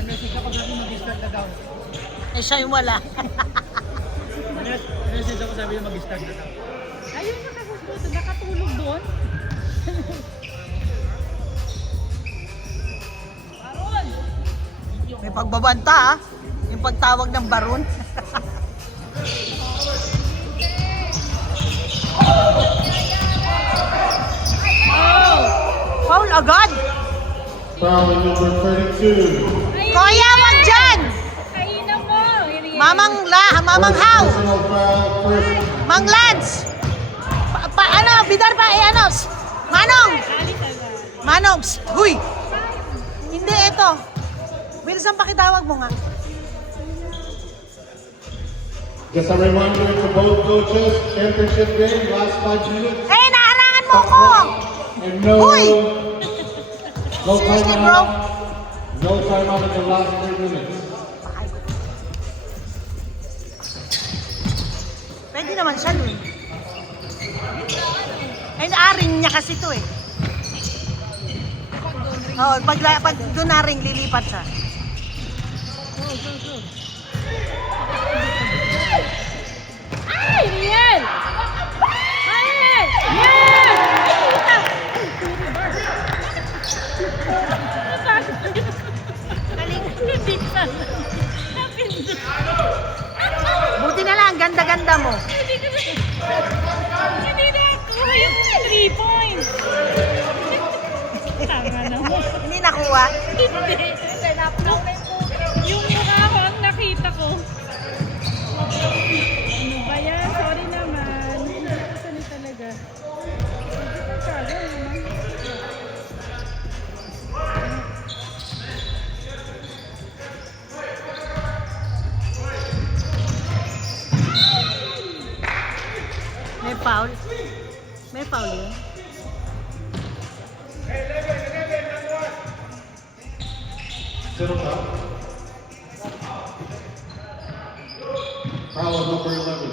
Message ako sabi mag-start na daw. Eh, siya yung wala. Message ako sabi mag-start na daw. Ayun nakasusunod, nakatulog doon. Baron! May pagbabanta, ah. Yung pagtawag ng baron. Oh! Foul agad. Foul number 32. Kuya, wag dyan! Kainan mo! Mamang How! Personal foul, first. Mang Lance! Ano, Bidar pa, ano? Manong! Manong! Huy! Hindi, ito. Wilson, pakitawag mo nga. Just a reminder to both coaches, championship game, last 5 minutes. Eh, naarangan mo ko! And no, Uy! no Seriously, bro? timeout. No timeout in the last 3 minutes. Pwede naman siya, Luis. Eh, naaring niya kasi ito eh. Oo, pag doon naring lilipat siya. Ay! Riel! Ay! Riel! Napinsan. Buti na lang, ganda-ganda mo. Hindi na ako yung 3 points. Tama naman. Hindi nakuha. Hindi. Yung mukha ko ang nakita ko. Ano ba yan? Sorry naman. Hindi ako sanay talaga. Pagkaga naman. May foul. May foul yun. Zero foul. Foul number 11.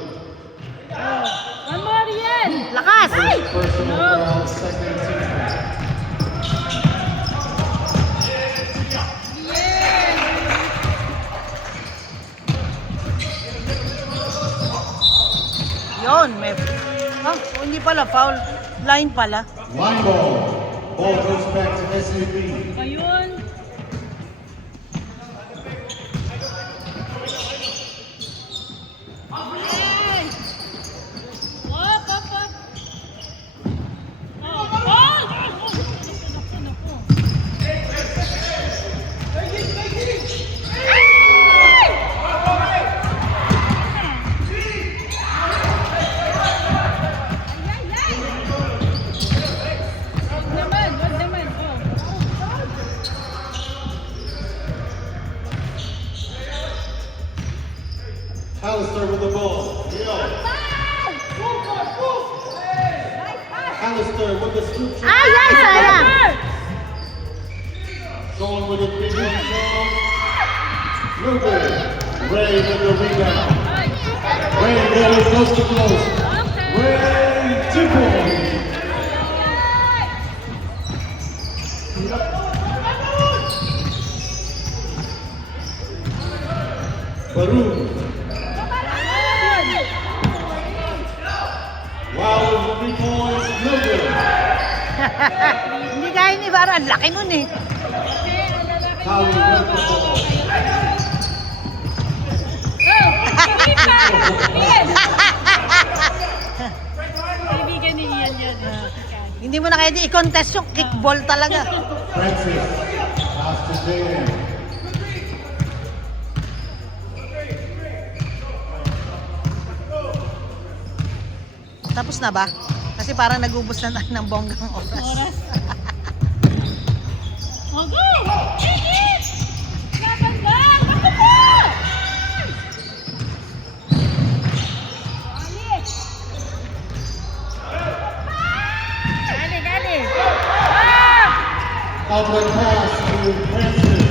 One more, Riel! Lakas! Personal foul, second team foul. Yun, may... Ah, hindi pala, foul. Line pala. Line ball. Ball goes back to SAB. Ayun. Yes! Op, op, op. Oh, oh! Naku, naku. Wag naman, oh. Alistair with the ball. Alistair with the scoop shot. Ay, ay, sayang! Going with a big one shot. Luger. Ray with the rebound. Ray very close to close. Ray 2 points. Baroon. Wow, 3 points. Luger. Hindi kaya ni Vara. Ang laki nun eh. Tally with the ball. Kaibigan ni Ian yan. Hindi mo na kaya di i-contest yung kickball talaga. Francis. Pass to Jalen. Tapos na ba? Kasi parang nagubos na ng bonggang oras. Oh, go! Ingit! Maganda! Ako po! Dali, dali! Ah! Outlet pass to Francis.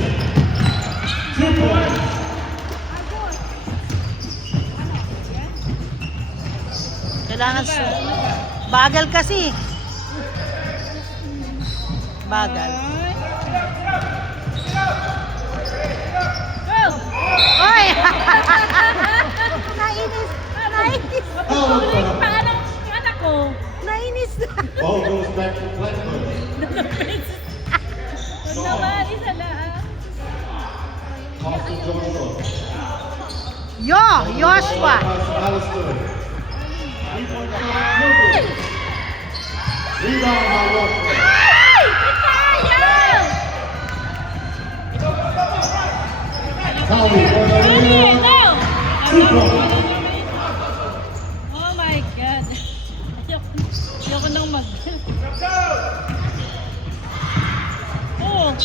2 points. Kailangan bagal kasi. Bagal. Austin Johnson. Joshua. Alistair. 3-point shot, no good. Rebound by Joshua. Howie for the rebound. 2 points. Oh my God. Ayoko nang mag... Oh.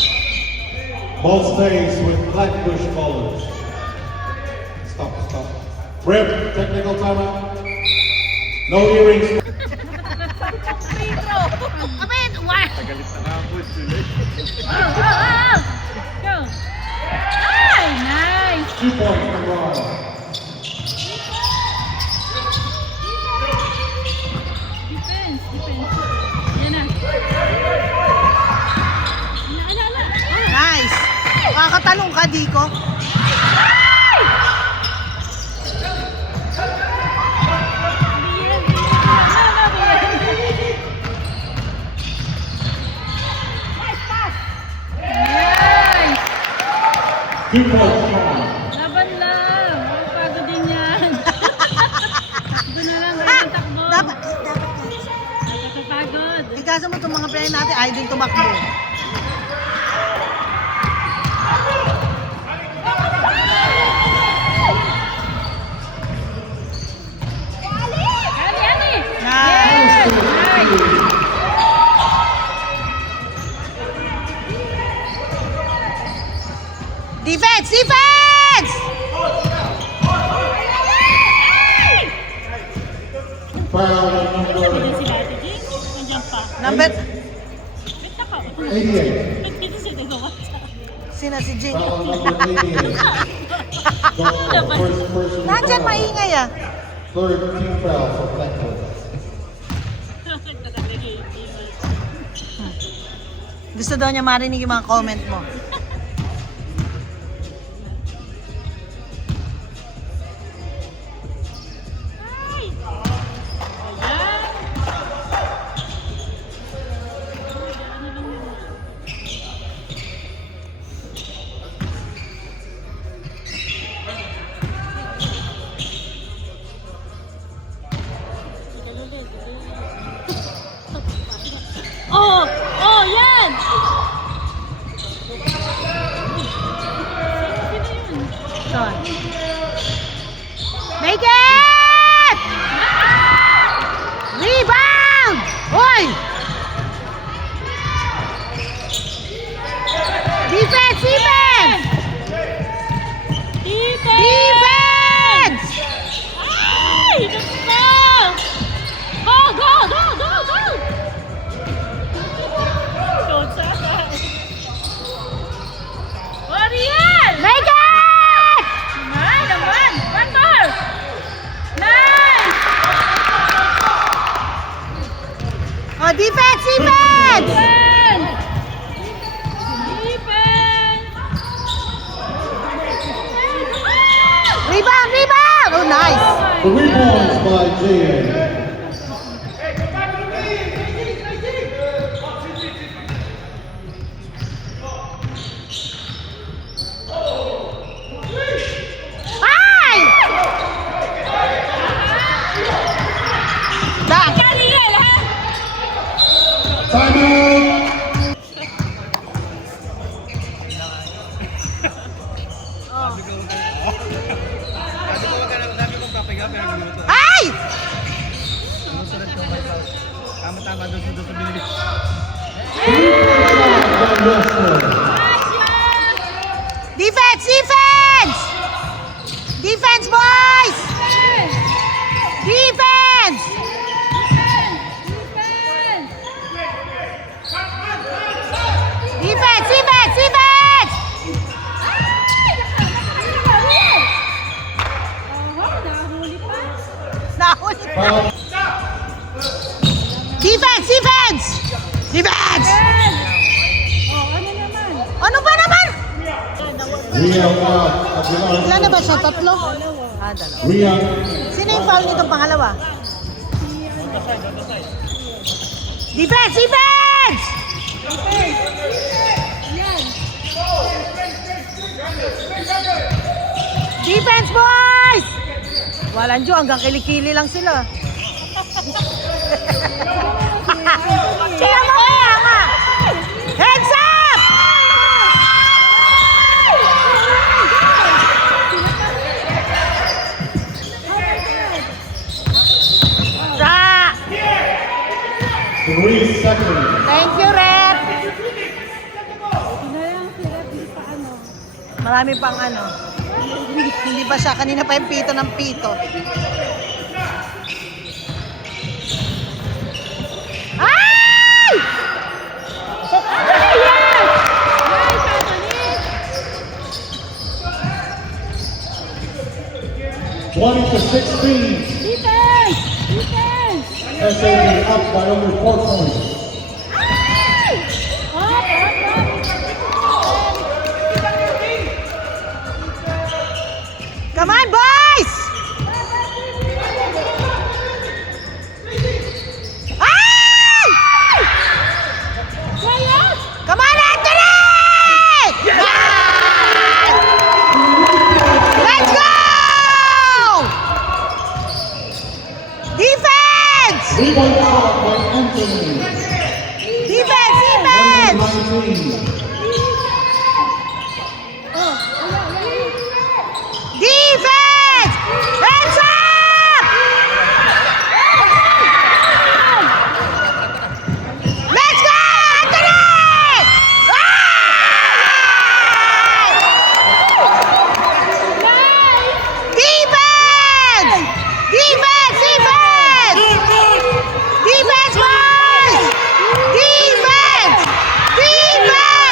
Ball stays with Blackbush College. Stop. Rip, technical timeout. No earrings. Go. Ay, nice. 2 points from Ron. Defense. Yan na. Ala. Nice. Kakatalong ka, Diko. Nice. 2 points from Ron. Laban lang. Pagod din yan. Takbo na lang. Takbo. Dapat. Nakakapagod. Ikaso mo itong mga player natin, ayaw din tumakbo. Ali. Nice. Nice. Defense! Foul at Sabi number din si Ate Jing. Nandiyan pa. Number, Wait na ka. 88. Dito siya nagawa. sina si Jing. Foul number 88. Joshua, first person Nandyan foul. maingay ah. Third team foul for Blackbush. Gusto daw niya marinig yung mga comment mo. Oh, yan! Son. Make it! Rebound! Hoy! Defense! Defense! Ay! Ganda! Go! Shoot sa akin. Oriel! Make it! Nice naman! One more! Nice! Oh, defense! Defense! Rebound! Oh, nice! The rebounds by J.A. Ay! Dang! Ariel, ha? Timeout! Sabi ko papiga pero hindi mo to. Ay! Susunod ko may foul. Tama doon sa binili. By Joshua. Defense! Defense, boys! Defense! Defense! Nahuli pa. Nahuli. Foul. Defense! Oh, ano naman? Ano ba naman? Rian out at the line. Ilan na ba siya? Tatlo? Ah, dalawa. Rian. Sino yung foul nitong pangalawa? Defense! Yan. Defense, boys! Walang Diyo, hanggang kilikili lang sila. Sila mo kaya nga! Heads up! Ra! 3 seconds. Thank you, Rep! Pinayang si Rep, di pa ano. Marami pang ano. Hindi pa siya. Kanina pa yung pito ng pito. Ay! Nice, Anthony! 20 to 16. Defense! Defense! SAB up by only 4 points. Up! Come on, boys! Ay! Come on, Anthony! Yan! Let's go! Defense! 3-point shot by Anthony. Defense! Defense! 19. Defense! Hands up! Let's go, Anthony! Defense! Defense! Defense! Defense, boys! Defense! Defense!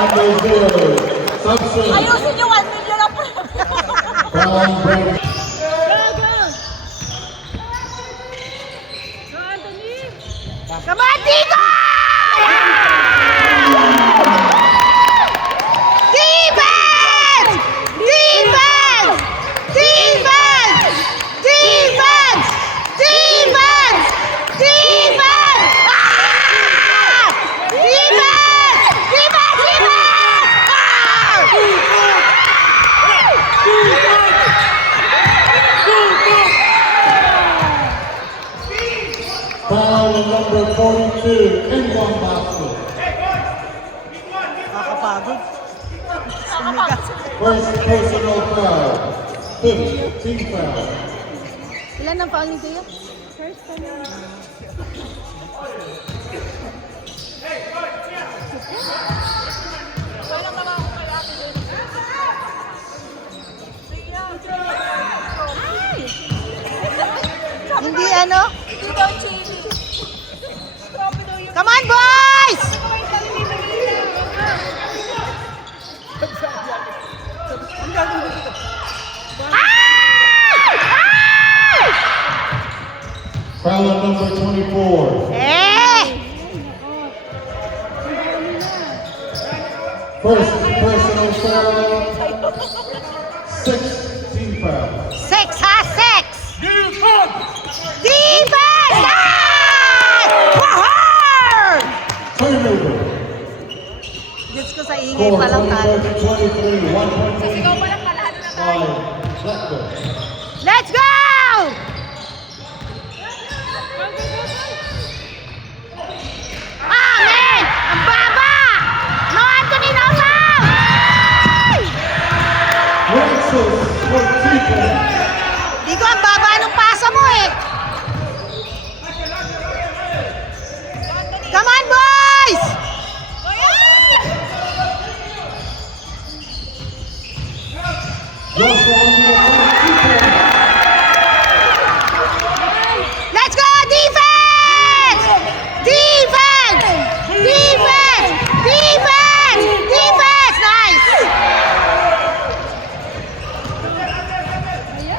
Number 0. Substance. Ayusin nyo, 1 million na po. Brown break. Go, go! Go, Anthony! Come on, Tico! Defense! Defense! Defense! Defense! Defense! Defense! Ah! Defense! Defense! Defense! Ah! Foul number 42. In one basket. Nakakapagod. Sumigas. First personal foul. Fifth team foul. Ilan ang foul ni Teo? First pa na. Hindi ano? Come on, boys! Foul number 24. Eh! First personal foul. Sixth team foul. 6 ha? 6! Defense! Ah! Wahar! Turnover. Diyos ko sa ingay Score pa lang tayo. 24 to 23. 1 point lead. By Blackburn. Let's go! Amen! Ang baba! No, Anthony, no foul! Francis for 3 points. Di ko ang baba nung pasa mo eh. Come on, boys! Joshua on the attack. 2 points. Let's go, defense! Defense! Defense! Defense! Defense! Nice!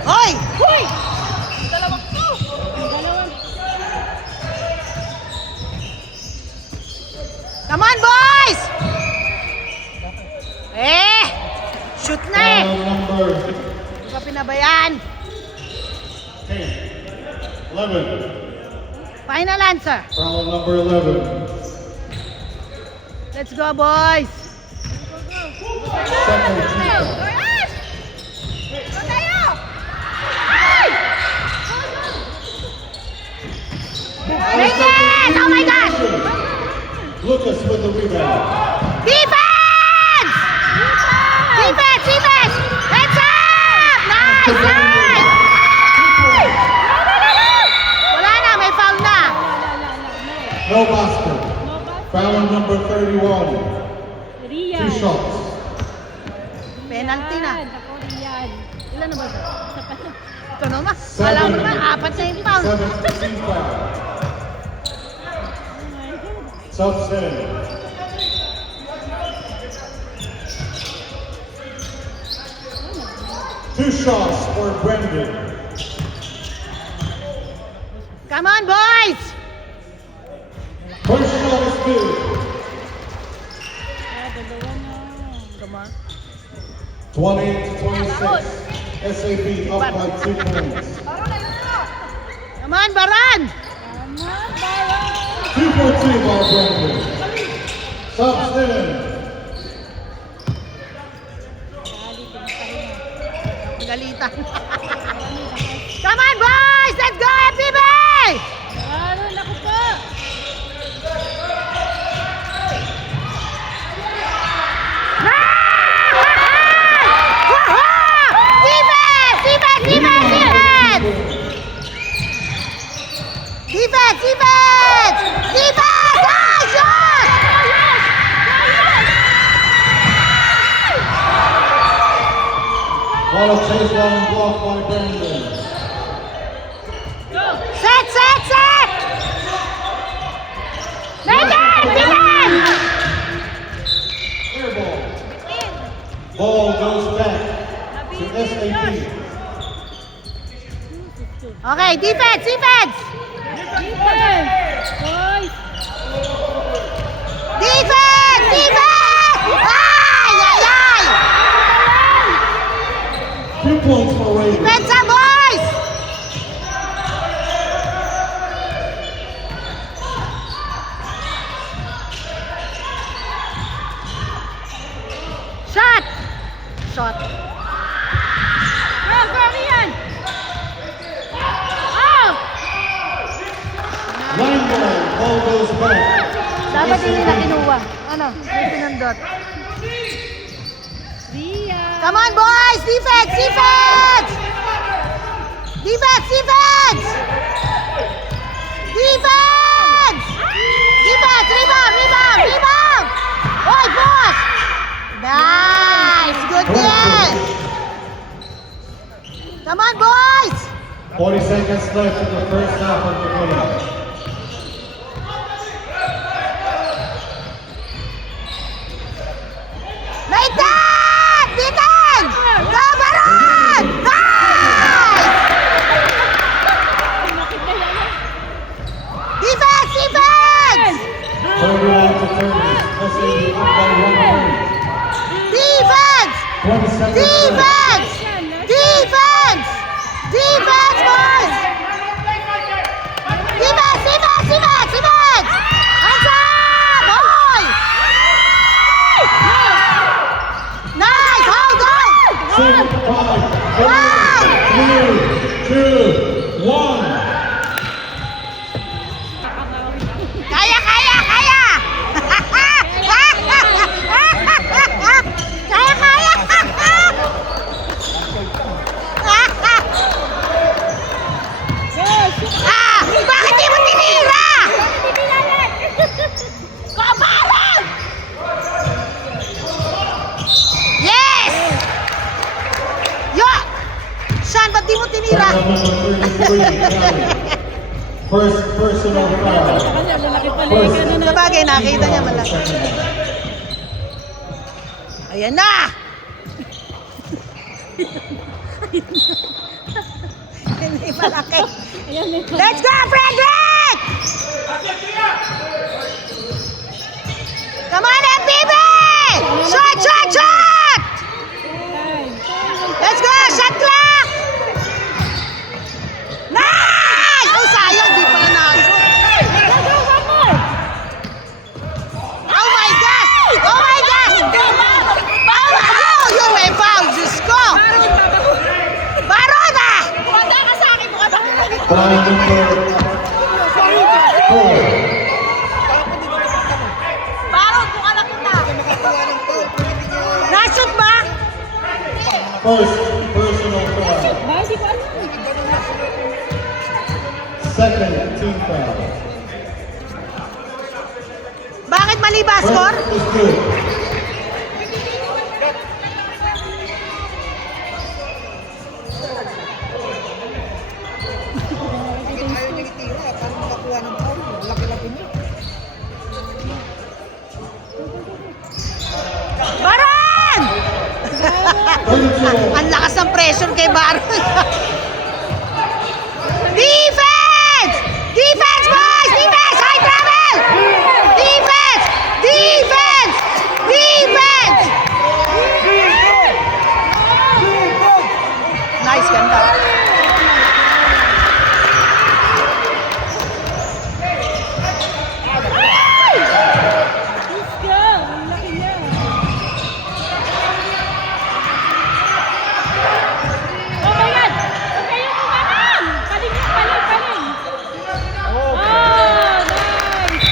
Hoy! Hoy! Come on, boys! Eh! Shoot na eh! Foul number Hindi pa pinabayaan. 10. 11. Final answer. Foul number 11. Let's go, boys. Second team. Bring it! Oh my God! Lucas with the rebound. Defense! Defense! Defense! Heads up! Nice! Nice! Wala na, may foul na. No basket. Foul number 31. Rian. 2 shots. Penalty na. Ako, Rian. Ilan na ba? Isa pa. Ito naman. Alam mo naman, 4 na yung foul. 7 team foul. Subs in. Two shots for Brendan. Come on, boys! First shot is good. Dalawa na. Come on. 20-26. SAB up by 2 points. Come on, Baran! Tama, Bayan. 2 for 2 by Brendan. Subs in. Galitan. Come on, boys! Let's go, FPB! Aaron, ako po. Defense! Defense! Defense! Defense! Defense! Defense! Defense! Ah, shot! Ball of chase ball blocked by Brendan. Set! Set! Set! Megan! Megan! Air ball. Ball goes back to SAB. Okay, defense! Defense! Defense. Boys. Defense! Defense! Ay! Ay! Ay! 2 points for Raven. Defense, ah, boys! Shot! Shot. Go, go, Rian. Oh! Line ball goes back. Dapat hindi nila kinuha. Ano? May pinundot. Rian. Come on, boys! Defense! Defense! Defense! Defense! Defense! Defense! Rebound! Rebound! Rebound! Oy, boss! Nice! Good game! Come on, boys! 40 seconds left in the first half of the game. Nathan! Nathan! Go, Baron! Nice! Defense! Defense! 31 to 30. SAB up by 1 point. Defense! 20 seconds left. Defense! Defense! Defense, boys! Defense! Defense! Defense! Defense! Hands up! Boy! Nice! Hold on! 6, 5, 4, 3, 2, 1. Kaya! Kaya! Kaya! Kaya! Kaya! Ah! Bakit di mo tinira? Kabaran! Yes! Yo! Sean, ba't di mo tinira? Foul number 33, Kelly. First personal foul. Kasi lalaki pala First. yung ano Sa bagay, nakita niya malaki. Ayan na! Hindi malaki. Ayan, may Let's go, Frederick! Come on, MPB! Shot, shot, shot! Let's go, shot clock! Nice! Oh, sayang, di pala na-shoot. First personal foul. Ba, hindi ko alam. Second team foul. Bakit mali ba score? First is good. Baron! 32. Ang lakas ng pressure kay Baron. Defense! Defense, boys! Defense! High travel! Defense! Defense! Defense! Nice, ganda. Let's go! Ang laki niya. Okay yan! Okay yung kumanan! Paling! Oh, nice!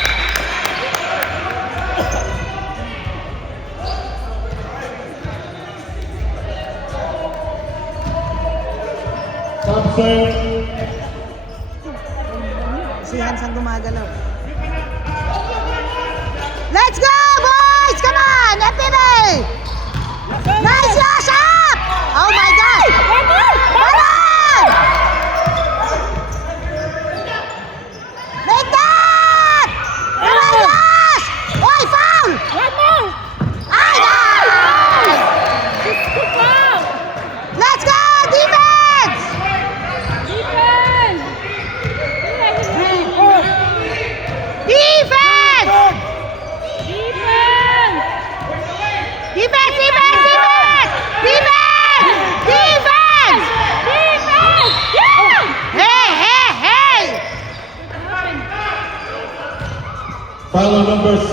Thompson. Si Hans ang gumagalaw. Let's go, boys! Come on! FPB! Nice yash up! Oh my God! Baron! Make that! Yes! Oy, foul! One more! Ay, nice! Good foul! Let's go, defense! Defense! Defense! Defense! Defense! Defense! Defense! Defense! Defense! Defense! Yeah! Hey, hey, hey! Foul on number 6.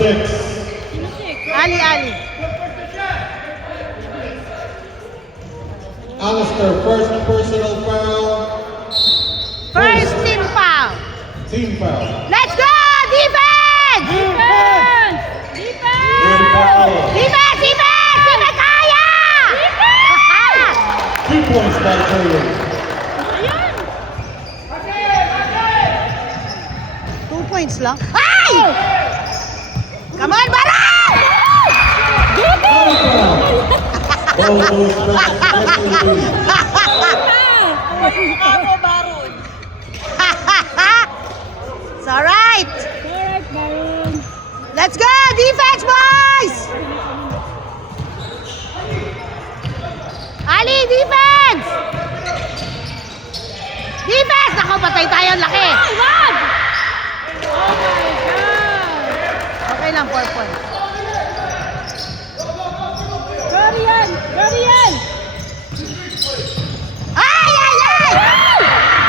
Ali, Ali. Alistair, first personal foul. First team foul. Team foul. Let's go! Defense! Defense! Defense! Good foul. Defense! Defense! Defense! Kaya! 2 points by Taylor. Ayan! 2 points lang. Ay! Come on, Baron! Foul foul. Ball goes back to SAB. It's alright. Alright, Baron. Let's go! Defense, boys! Ali, defense! Defense! Naku, patay tayo. Ang laki. Ay, wag! Oh my God! Okay lang, 4 points. Dorian! Dorian! Ay, ay, ay!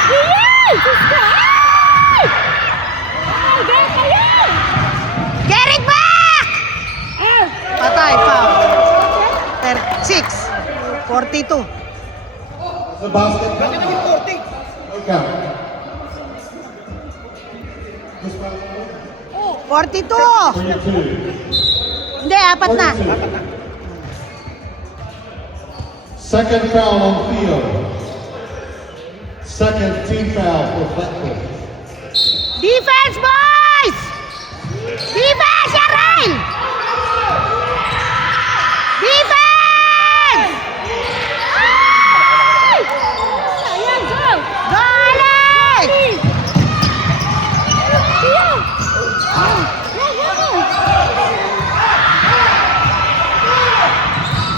Iyan! Diyos ka! Ay! Ay, ganyan kayo! Get it back! Ah! Patay, foul. 6. 42. The basket count. No count. This foul number? 42. 42. Hindi, 4 na. 42. Second foul on field. Second team foul for Blackpool. Defense, boys! Defense, Yaray! Defense! Ay! Ayan, go! Go, Ali! Iyan! Go, go, go!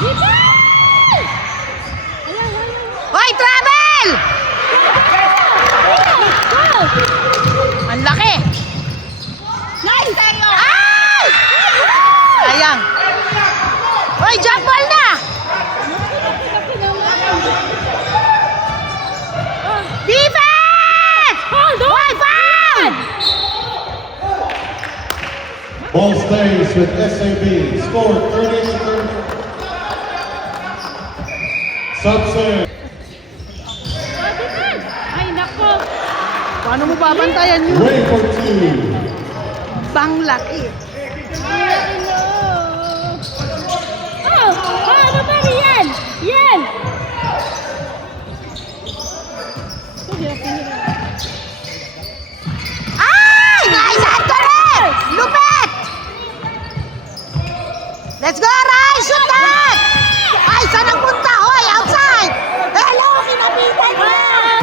Defense! Ayan, ayan. Hoy, travel! Go! Ang laki! Nice! Ay! Sayang. Hoy, jump ball na! Laki naman. Ah, Defense! hold on! Hoy, foul! Ball stays with SAB. Score 30-34. Subset. Defense! Ay, nako! Paano mo babantayan yun? Ray for 2. Bang laki. Ay, no! Oh! Oh, ano ba yan? Yan!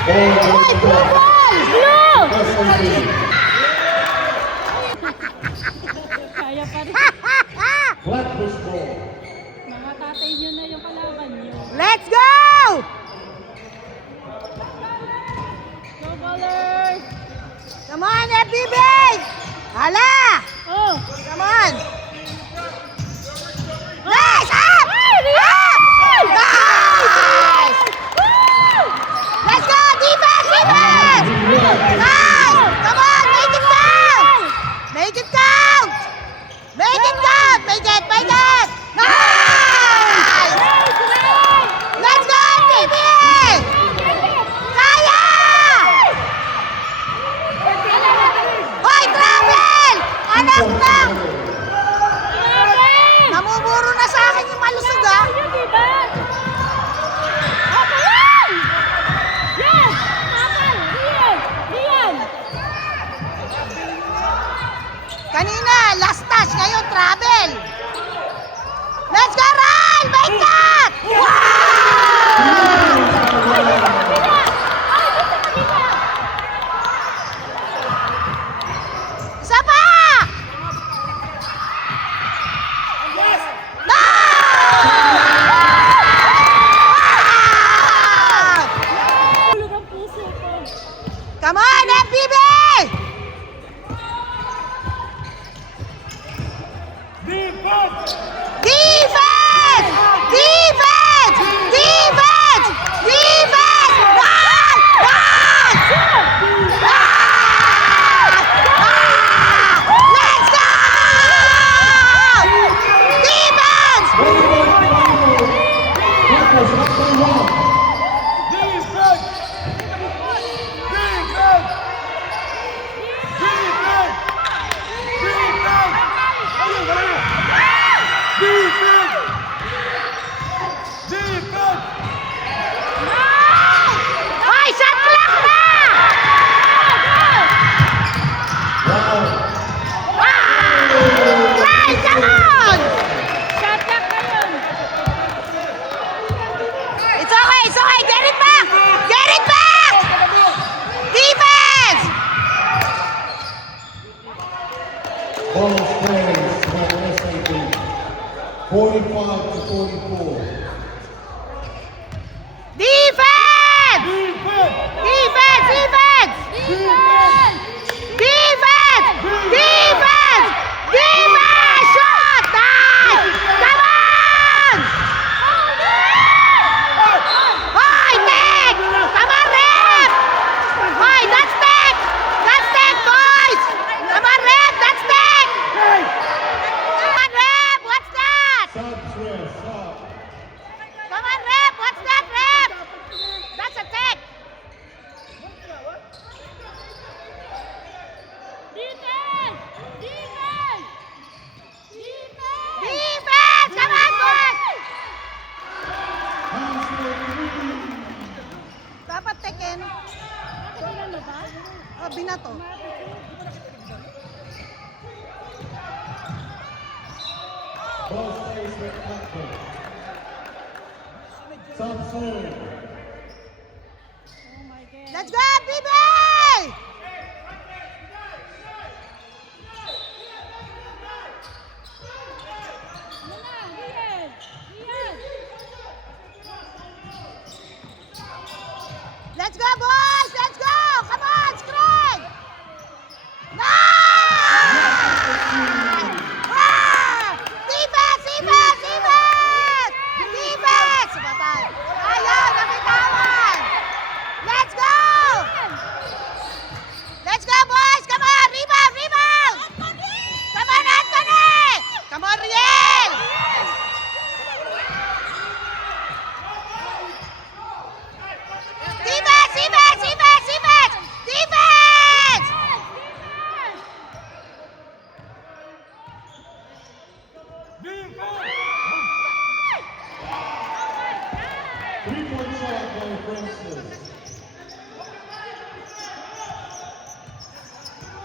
Ball Hoy, goes to blue ball. ball! Blue! Wrestling team. Kaya pa rin. Flatbush ball. Mga tatay nyo na yung kalaban nyo. Let's go! Go ballers! Come on, FBB! Hala! Oh! Come on! Nice! Up! Up! Nice! Let's go! Defense! Defense! Nice! Come on! Make it count! Make it count! Make it count! Make it! Make it! Nice! Let's go, FBB! Kaya! Hoy, travel! Anak lang! Namumuro na sa akin yung malusog, ha? Yun, diba? Apa yan! Yes! Kapal! Rian! Rian! Kanina, last touch. Ngayon, travel. Let's go, Ral! Make that! Wow! Isa pa! Ah! Tulog ang puso ko. Come on, FBB! Defense! Defense! Defense! Defense! One! One! Let's go! Defense! Flatbush, number 1. Hoy, shot clock na! Round. Ral, come on! Shot clock na yun. It's okay, it's okay. Get it back! Get it back! Defense! Ball stands by the wrestling team. 45 to 44. Defense! Defense! Defense! Defense! Defense! Defense! Defense! Shot! Nice! Come on! Hoy, Tek! Come on, Rep! Hoy, that's Tek! That's Tek, boys! Come on, Rep! That's Tek! Come on, Rep! What's that? Subs rest. Sub. Come on, Rep! What's that, Rep? That's a Tek! Defense! Defense! Defense! Defense! Come on, boys! Dapat Tekken. Ano ba? Oh, binato. Ball stays with Flatbush. Sub serve. Oh my God. Let's go, BB! Ano na? Rian! Rian! Let's go, boys! Let's go! Come on, screen! Nice! Ah! Defense! Defense! Defense! Defense! Sumatay. Ayaw, nakitawan! Let's go! Let's go, boys! Come on! Rebound! Rebound! Come on, Anthony! Come on, Riel! Defense! Defense! Defense! Defense! Defense! 3-point shot by Francis.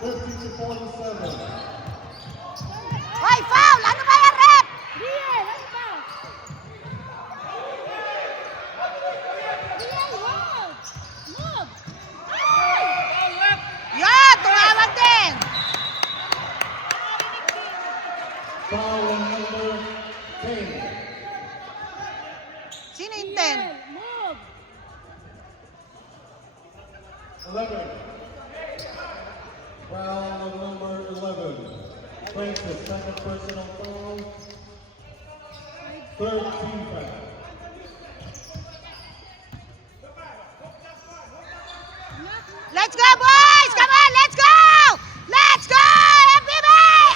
50 to 47. Hoy, foul! Ano ba yan, Rep? Rian! Ano ba? Rian, wow! Move! Foul number 11. Francis, second personal foul. Third team foul. Let's go, boys! Come on, let's go! Let's go! FBB!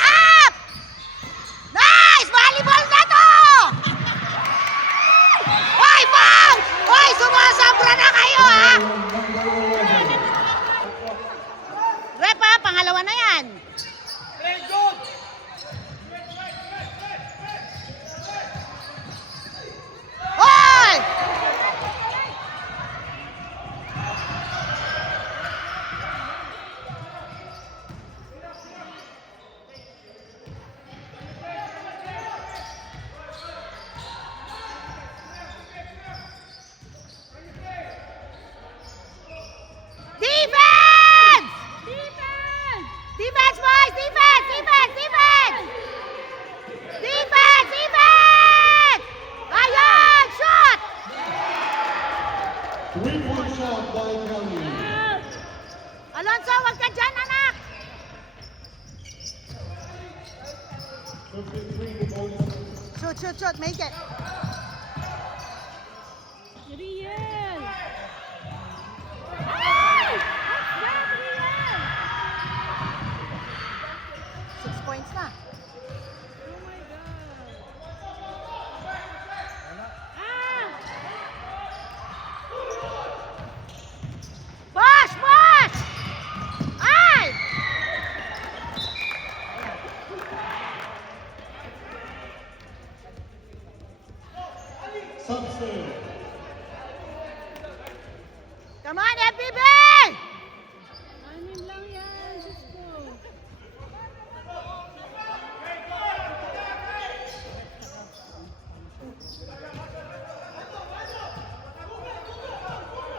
Up! Nice! Volleyball na to! Hoy, foul! Hoy, sumasobra na kayo, ha? Number 11. Rep, ha? Pangalawa na yan. Hoy! Defense! Defense! Defense, boys! Defense! Defense! Defense! Defense! Defense! Ayan! Shot! 3-point shot by Kelly. Out! Alonso, wag ka dyan, anak! 53 to 46. Shoot, shoot, shoot. Make it. Riel! Ay! What's that, Riel? 6 points na. Oh my God. Ah! Push! Push! Ay! Substance. Come on, FBB! Anim lang yan, Diyos ko.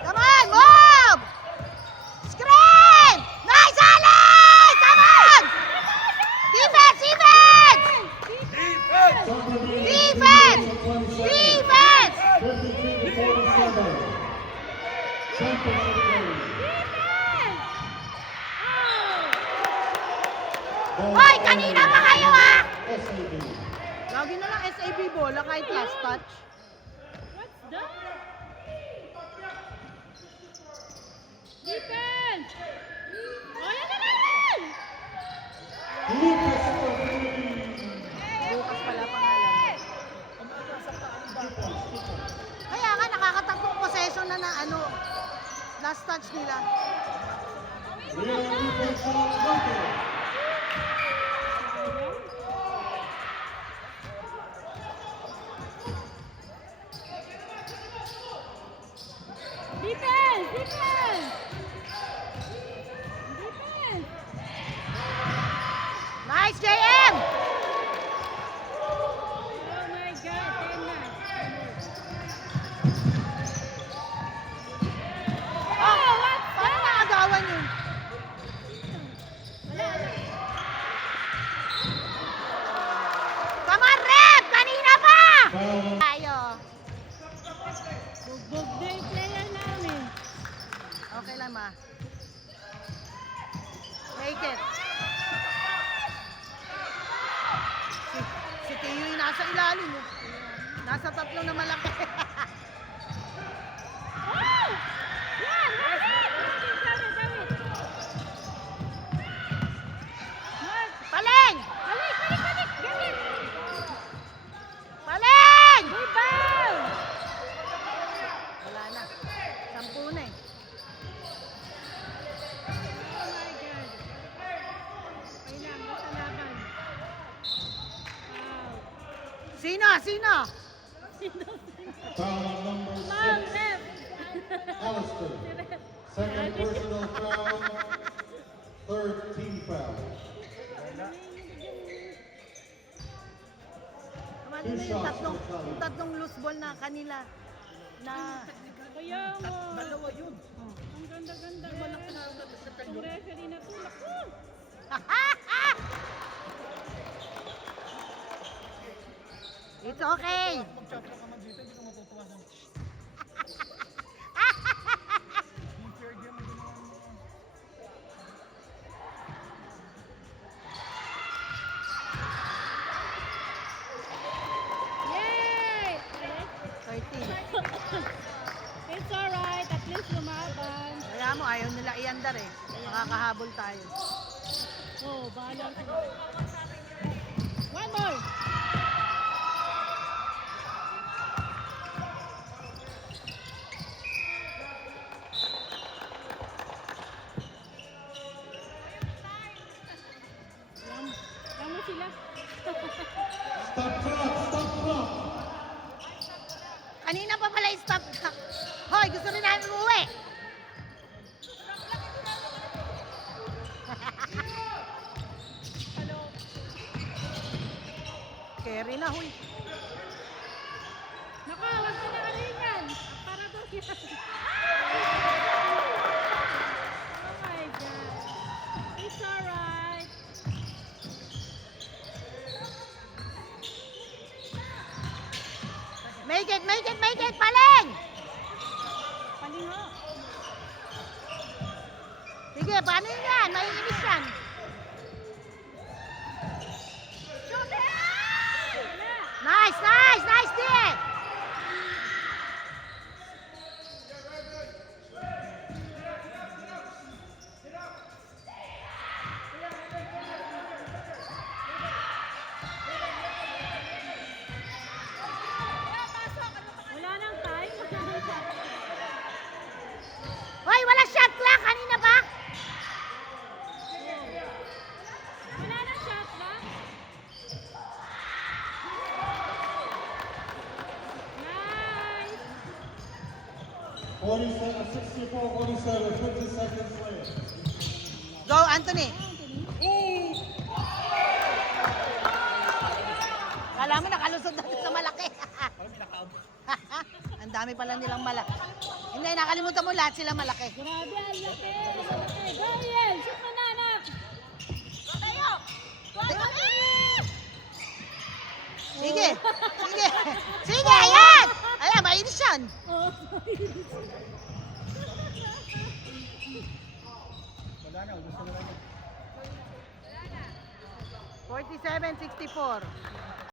Come on, move! Screen! Nice, Ali! Come on! Defense! Defense! Defense! Defense! 52 to 47. Championship game. Defense! Oh! Hoy, kanina pa kayo, ha? SAB. Lagi na lang SAB bola kahit last touch. What's that? Defense! Oh, yan na naman! Lucas for three. Lucas pala pangalan. Kaya nga, nakakatatlong possession na ano, last touch nila. Real 2-point shot, Lucas. Defense! Defense! Defense! Nice, JM! Oh my God, Tenna. Oh, paano nakagawan yun? Come on, Rep! Kanina pa! Foul. Tayo. Bugbog na yung player namin. Okay lang, ma. Make it. Si Tio yung nasa ilalim. Eh. Nasa tatlo na malaki. Oh! Yan! Yan! Sabi, sabi. Mark! Paling! Balik! Balik! Balik! Gamit! Paling! Rebound! Wala na. 10 na eh. Oh my God. Okay lang, basta laban. Wow. Sino? Sino? Foul number Mom, 6. Rep! Alistair. Second personal foul. Third team foul. Kamali na yung tatlong loose ball na kanila. Na Kaya mo. Dalawa yun. Ang ganda-ganda. Ang referee na tulak ko. It's okay. Magtsapra ka man dito, hindi ka matutuwa sa... Yung fair game, hindi naman mo. makakahabol tayo. Oh, bahala sila. One more. Lang mo sila. Stop clock, stop clock. Kanina pa pala yung stop. Hoy, gusto rin namin umuwi. Carry na, huy. Naka, wag ka na alingan. Para daw yan. Oh my God. It's alright. Make it, paling! Palingo. Sige, paano yan? Maiinis yan. Nice, dear! Wala nang time. Hoy, wala shot clock kanina pa. Wala nang shot ba? Nice. 47, 50 seconds left. Go, Anthony. Kala mo nakalusot na sa malaki. Parang may nakaabot. Ang dami pala nilang malaki. Hindi, nakalimutan mo lahat sila malaki. Grabe, ang laki. Malaki. Go, Yel. Shoot mo na, anak. Sige, sige, ayan! Ayan, mainis yan. Oh, Wala na, gusto na lang. 47-64.